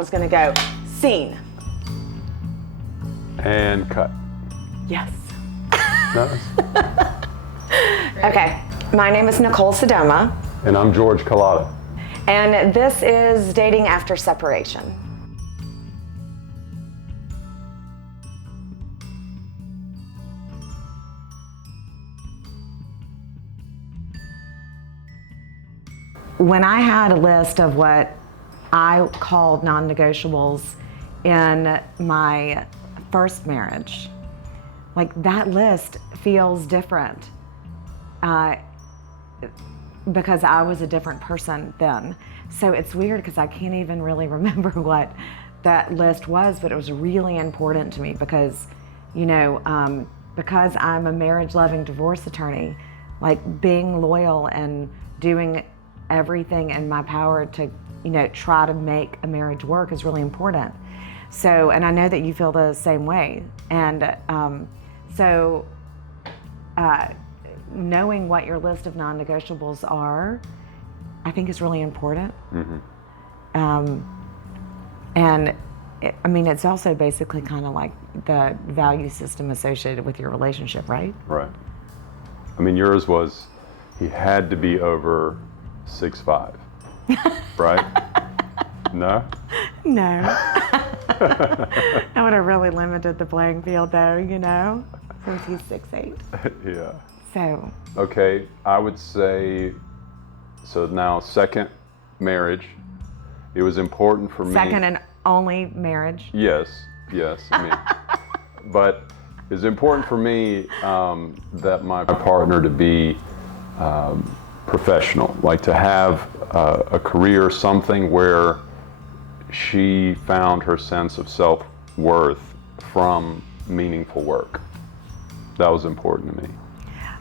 was going to go scene. And cut. Yes. Nice. Okay, my name is Nicole Sodoma. And I'm George Collada. And this is Dating After Separation. When I had a list of what I called non-negotiables in my first marriage, like that list feels different because I was a different person then. So it's weird because I can't even really remember what that list was, but it was really important to me because, you know, because I'm a marriage-loving divorce attorney, like being loyal and doing everything in my power to, you know, try to make a marriage work is really important. So, and I know that you feel the same way. And knowing what your list of non-negotiables are, I think is really important. Mm-hmm. I mean, it's also basically kind of like the value system associated with your relationship, right? Right. I mean, yours was, he had to be over 6'5", right? No? No. That would have really limited the playing field though, you know, since he's 6'8". Yeah. So. Okay, I would say, so now second marriage, it was important for me. Second and only marriage? Yes, I mean, but it's important for me that my partner to be professional, like to have a career, something where she found her sense of self-worth from meaningful work. That was important to me.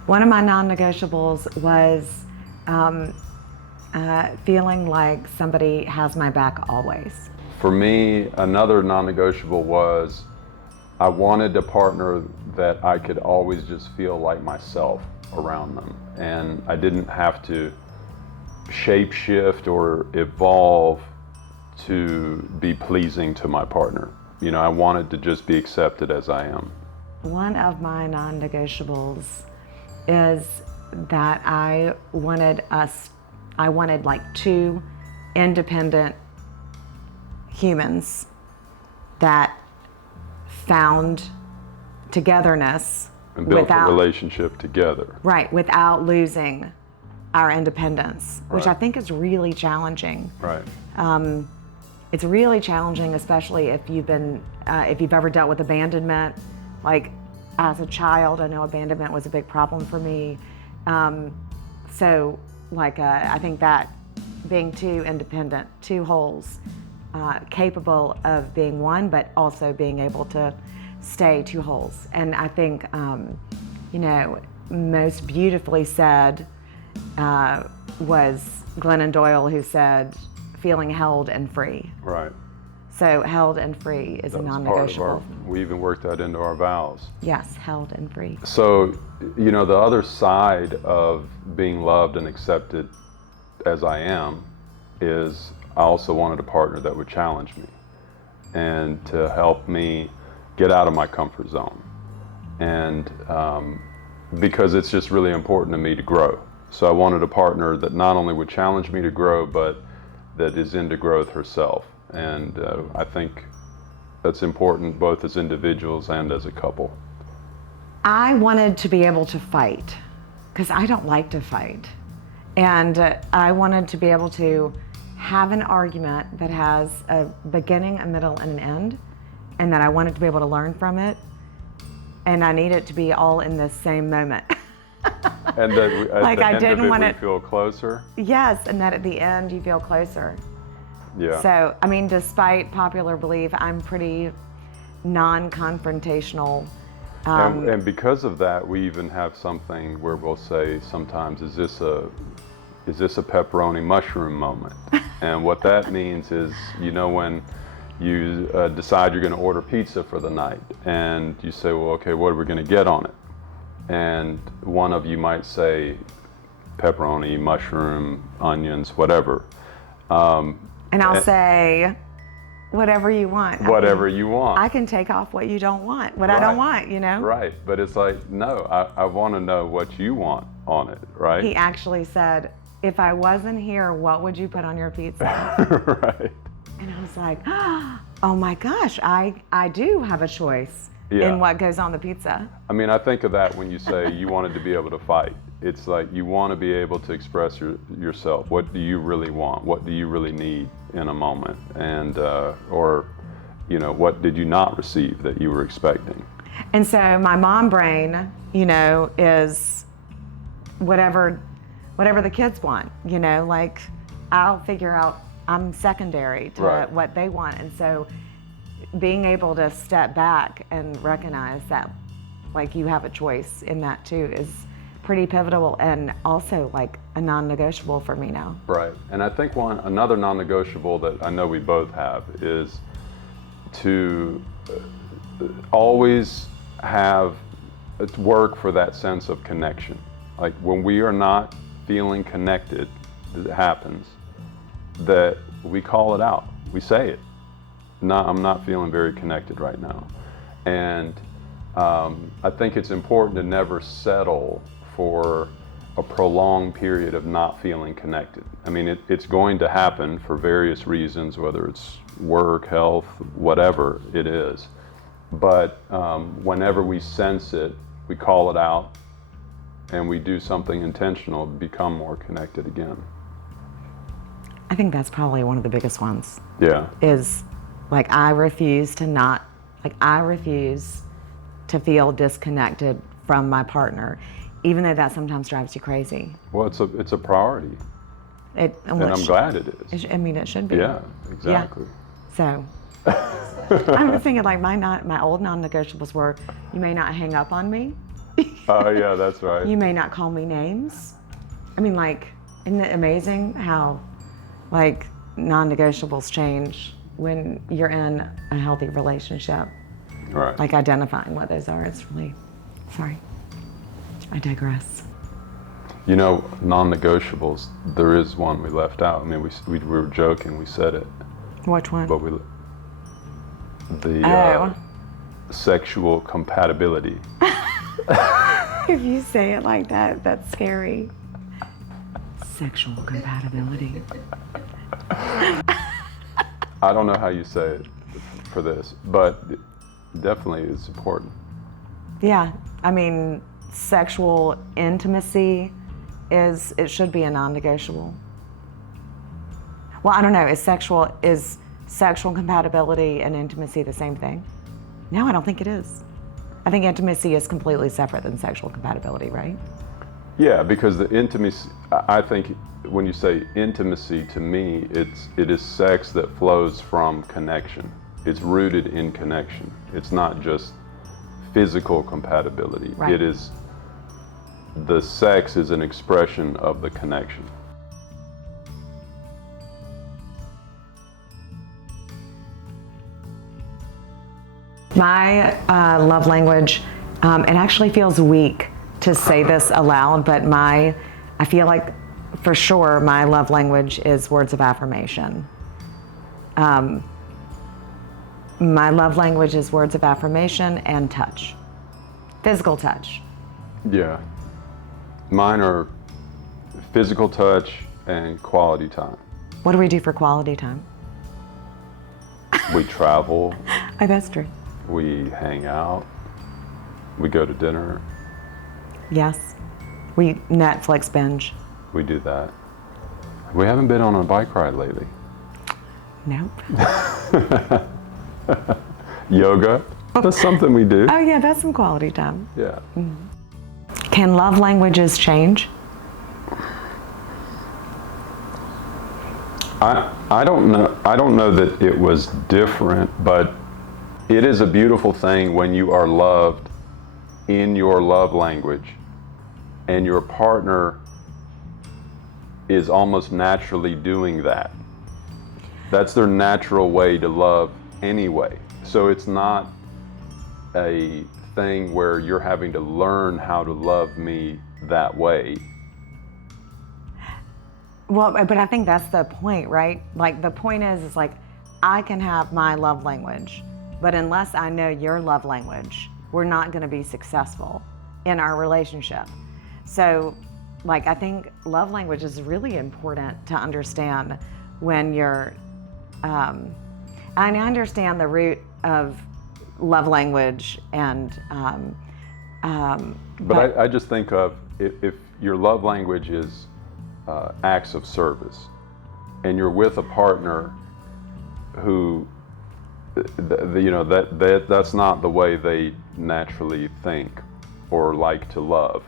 One of my non-negotiables was feeling like somebody has my back always. For me, another non-negotiable was I wanted a partner that I could always just feel like myself around them. And I didn't have to shape shift or evolve to be pleasing to my partner. You know, I wanted to just be accepted as I am. One of my non-negotiables is that I wanted like two independent humans that found togetherness and built a relationship together. Right, without losing our independence, which Right. I think is really challenging. Right. It's really challenging, especially if you've ever dealt with abandonment. Like as a child, I know abandonment was a big problem for me. So like I think that being two independent, two wholes, capable of being one, but also being able to stay two wholes. And I think, you know, most beautifully said was Glennon Doyle, who said, feeling held and free. Right. So held and free is a non-negotiable. We even worked that into our vows. Yes, held and free. So, you know, the other side of being loved and accepted as I am is I also wanted a partner that would challenge me and to help me get out of my comfort zone. And because it's just really important to me to grow. So I wanted a partner that not only would challenge me to grow, but that is into growth herself. And I think that's important both as individuals and as a couple. I wanted to be able to fight because I don't like to fight. And I wanted to be able to have an argument that has a beginning, a middle, and an end, and that I wanted to be able to learn from it. And I need it to be all in the same moment. And that at like the I end didn't of it, want we it. feel closer. Yes, and that at the end you feel closer. Yeah. So, I mean, despite popular belief, I'm pretty non-confrontational. And because of that, we even have something where we'll say sometimes, is this a pepperoni mushroom moment? And what that means is, you know, when you decide you're going to order pizza for the night, and you say, well, okay, what are we going to get on it? And one of you might say pepperoni, mushroom, onions, whatever. And I'll say whatever you want. Whatever you want. I can take off what you don't want, what I don't want, you know? Right, but it's like, no, I want to know what you want on it, right? He actually said, if I wasn't here, what would you put on your pizza? Right. And I was like, oh my gosh, I do have a choice Yeah. in what goes on the pizza. I mean, I think of that when you say you wanted to be able to fight. It's like you want to be able to express yourself. What do you really want? What do you really need in a moment? And, or, you know, what did you not receive that you were expecting? And so my mom brain, you know, is whatever the kids want, you know, like I'll figure out I'm secondary to Right. what they want. And so being able to step back and recognize that like you have a choice in that too is pretty pivotal and also like a non-negotiable for me now. Right, and I think another non-negotiable that I know we both have is to always work for that sense of connection. Like when we are not feeling connected, it happens, that we call it out, we say it. I'm not feeling very connected right now. And I think it's important to never settle for a prolonged period of not feeling connected. I mean, it's going to happen for various reasons, whether it's work, health, whatever it is. But whenever we sense it, we call it out and we do something intentional to become more connected again. I think that's probably one of the biggest ones. Yeah. Is like I refuse to feel disconnected from my partner, even though that sometimes drives you crazy. Well, it's a priority, and I'm glad it is. I mean, it should be. Yeah, exactly. Yeah. So, I was thinking like my old non-negotiables were, you may not hang up on me. Oh yeah, that's right. You may not call me names. I mean, like, isn't it amazing how, like, non-negotiables change when you're in a healthy relationship? Right. Like identifying what those are. It's really, sorry, I digress. You know, non-negotiables, there is one we left out. I mean, we were joking, we said it, Which one? but the sexual compatibility. If you say it like that, that's scary. Sexual compatibility. I don't know how you say it for this, but it definitely is important. Yeah, I mean, sexual intimacy it should be a non-negotiable. Well, I don't know, is sexual compatibility and intimacy the same thing? No, I don't think it is. I think intimacy is completely separate than sexual compatibility, right? Yeah, because the intimacy, I think when you say intimacy, to me, it is sex that flows from connection. It's rooted in connection. It's not just physical compatibility. Right. It is, the sex is an expression of the connection. My love language, it actually feels weak to say this aloud, but I feel like for sure my love language is words of affirmation. My love language is words of affirmation and touch, physical touch. Yeah. Mine are physical touch and quality time. What do we do for quality time? We travel, Oh, that's true. we hang out, we go to dinner, Yes. We Netflix binge. we do that. We haven't been on a bike ride lately. Nope. Yoga, that's something we do. Oh yeah, that's some quality time. Yeah. Can love languages change? I don't know that it was different, but it is a beautiful thing when you are loved in your love language and your partner is almost naturally doing that. That's their natural way to love anyway. So it's not a thing where you're having to learn how to love me that way. Well, but I think that's the point, right? Like the point is like I can have my love language, but unless I know your love language, we're not going to be successful in our relationship. So, like, I think love language is really important to understand when you're, and I understand the root of love language and, but I just think of if your love language is acts of service, and you're with a partner who, that's not the way they naturally think or like to love,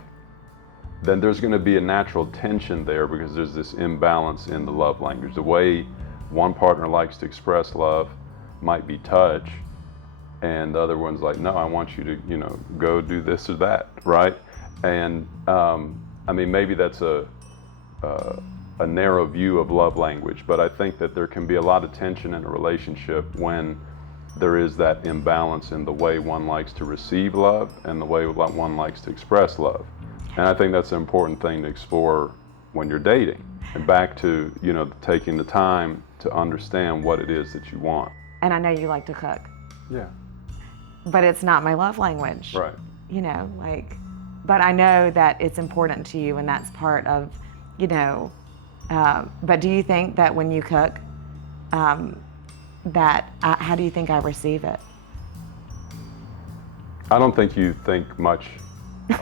then there's going to be a natural tension there because there's this imbalance in the love language. The way one partner likes to express love might be touch, and the other one's like, no, I want you to, go do this or that, right? And I mean, maybe that's a narrow view of love language, but I think that there can be a lot of tension in a relationship when there is that imbalance in the way one likes to receive love and the way one likes to express love. And I think that's an important thing to explore when you're dating. And back to, taking the time to understand what it is that you want. And I know you like to cook. Yeah. But it's not my love language. Right. But I know that it's important to you, and that's part of, but do you think that when you cook, how do you think I receive it? I don't think you think much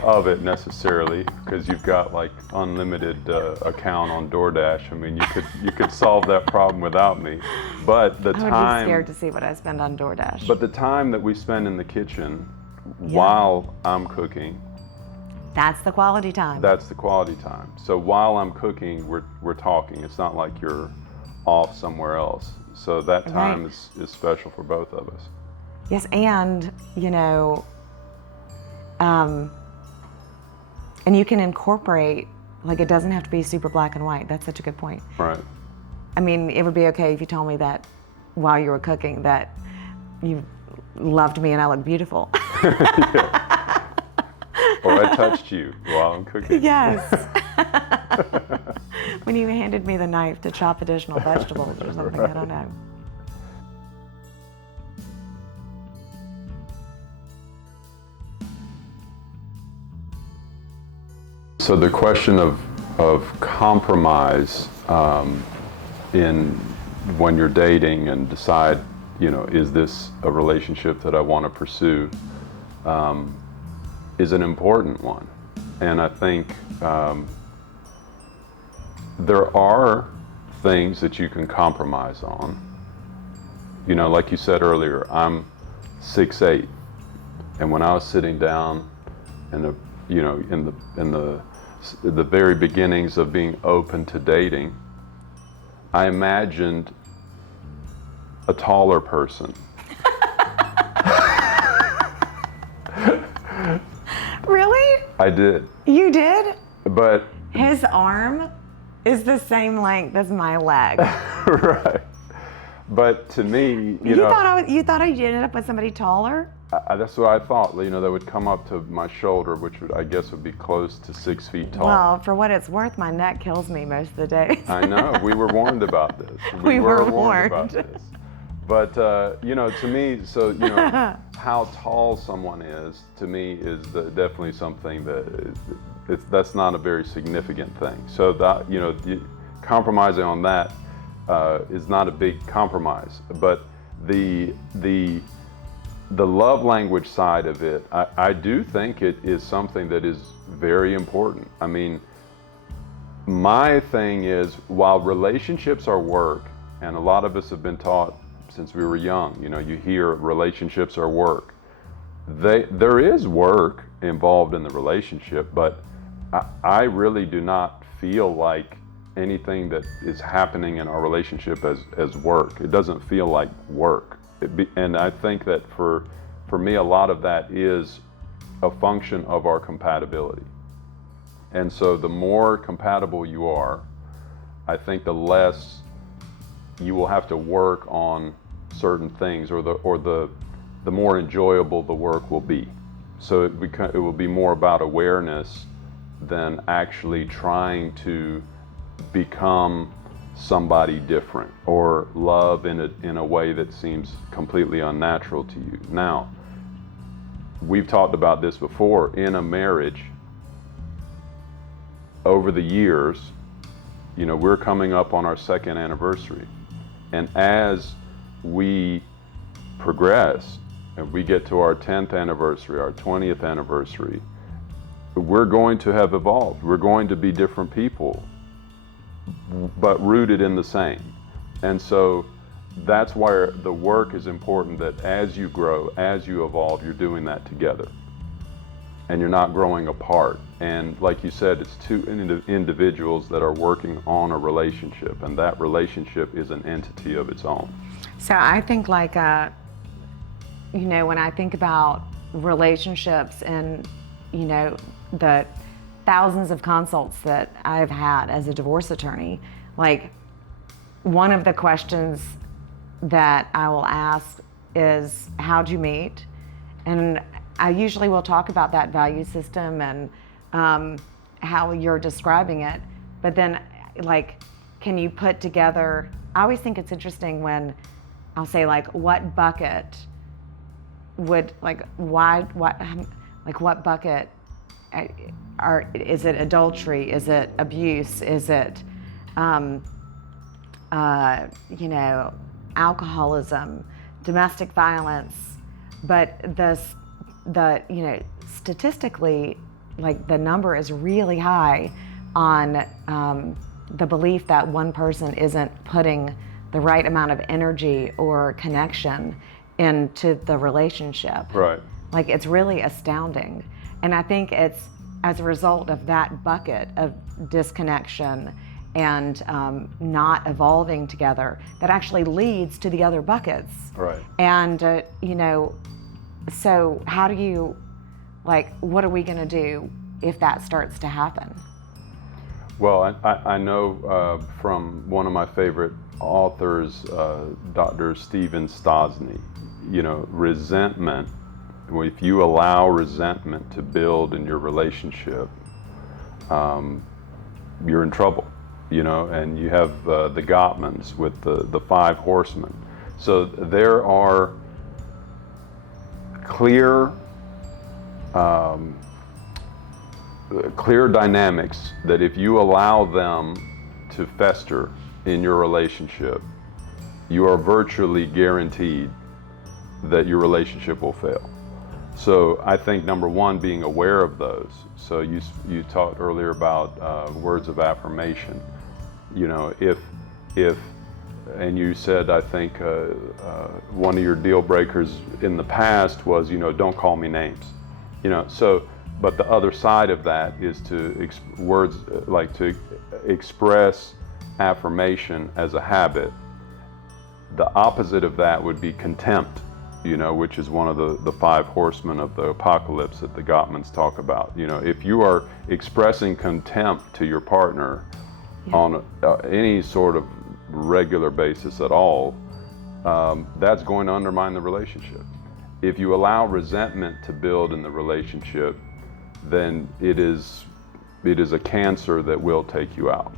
of it necessarily, because you've got like unlimited account on DoorDash. I mean, you could solve that problem without me. But the I would be scared to see what I spend on DoorDash. But the time that we spend in the kitchen while I'm cooking, that's the quality time. That's the quality time. So while I'm cooking, we're talking. It's not like you're off somewhere else. So that time is special for both of us. Yes, and and you can incorporate, like, it doesn't have to be super black and white. That's such a good point. Right. I mean, it would be okay if you told me that while you were cooking that you loved me and I looked beautiful. Yeah. Or I touched you while I'm cooking. Yes. When you handed me the knife to chop additional vegetables or something, I don't know. So the question of compromise in when you're dating and decide, is this a relationship that I want to pursue, is an important one. And I think there are things that you can compromise on. Like you said earlier, I'm 6'8", and when I was sitting down in the very beginnings of being open to dating, I imagined a taller person. Really? I did. You did? But his arm is the same length as my leg. Right. But to me, you thought I'd ended up with somebody taller? That's what I thought. That would come up to my shoulder, which I guess would be close to 6 feet tall. Well, for what it's worth, my neck kills me most of the days. I know. We were warned about this. We were warned about this. But to me, how tall someone is to me is definitely something that's not a very significant thing. So that compromising on that is not a big compromise. But the love language side of it, I do think it is something that is very important. I mean, my thing is, while relationships are work, and a lot of us have been taught since we were young, you hear relationships are work. There is work involved in the relationship, but I really do not feel like anything that is happening in our relationship as work. It doesn't feel like work. And I think that for me, a lot of that is a function of our compatibility. And so the more compatible you are, I think the less you will have to work on certain things, or the more enjoyable the work will be. So it will be more about awareness than actually trying to become somebody different or love in a way that seems completely unnatural to you. Now, we've talked about this before. In a marriage, over the years, we're coming up on our second anniversary. And as we progress and we get to our 10th anniversary, our 20th anniversary, we're going to have evolved. We're going to be different people, but rooted in the same. And so that's why the work is important, that as you grow, as you evolve, you're doing that together. And you're not growing apart. And like you said, it's two individuals that are working on a relationship, and that relationship is an entity of its own. So I think when I think about relationships and, the thousands of consults that I've had as a divorce attorney, like one of the questions that I will ask is, how'd you meet? And I usually will talk about that value system and how you're describing it, but then can you put together, I always think it's interesting when I'll say what bucket would, what bucket is it adultery? Is it abuse? Is it, alcoholism, domestic violence? But statistically, the number is really high on the belief that one person isn't putting the right amount of energy or connection into the relationship. Right. It's really astounding. And I think it's as a result of that bucket of disconnection and not evolving together that actually leads to the other buckets. Right. And, so how do you, what are we going to do if that starts to happen? Well, I know from one of my favorite authors, Dr. Stephen Stosny, resentment, if you allow resentment to build in your relationship, you're in trouble, and you have the Gottmans with the 5 horsemen. So there are clear dynamics that if you allow them to fester in your relationship, you are virtually guaranteed that your relationship will fail. So I think number one, being aware of those. So you talked earlier about words of affirmation. If and you said, I think one of your deal breakers in the past was, don't call me names. But the other side of that is to to express affirmation as a habit. The opposite of that would be contempt, which is one of the 5 horsemen of the apocalypse that the Gottmans talk about. If you are expressing contempt to your partner on any sort of regular basis at all, that's going to undermine the relationship. If you allow resentment to build in the relationship, then it is a cancer that will take you out.